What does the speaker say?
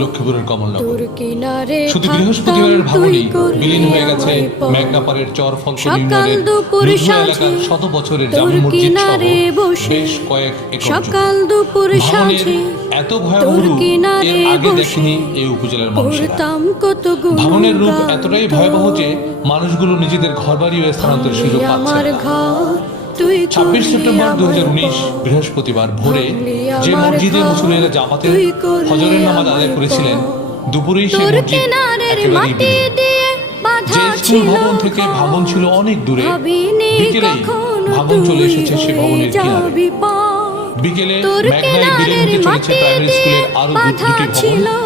লক্ষ্মীপুরের কমলনগর। শুধু বৃহস্পতিবারের ভাঙনই বিলীন হয়ে গেছে মেঘনাপাড়ের চর ফলকন ইউনিয়নের লুধুয়া এলাকার শত বছরের জামে মসজিদ সহ বেশ কয়েক একর জমি। ভাঙনের এত ভয়াবহ রূপ এর আগে দেখেনি এই উপজেলার মানুষেরা। ভাঙনের রূপ এতটাই ভয়াবহ যে মানুষগুলো নিজেদের ঘরবাড়ি ও স্থানান্তরের সুযোগ পাচ্ছে না। 26 সেপ্টেম্বর 2019 বৃহস্পতিবার ভোরে যে মসজিদে মুসল্লিরা জামাতে ফজরের নামাজ আদায় করেছিলেন, দুপুরেই সেই মসজিদ একেবারেই বিলীন। যে স্কুল ভবন থেকে ভবন ছিল অনেক দূরে, বিকেলেই ভবন চলে এসেছে সে ভবনের কিনারে। বিকেলে মেঘনায় বিলীন হতে চলেছে প্রাইমারি স্কুলের আরো দুটি ভবন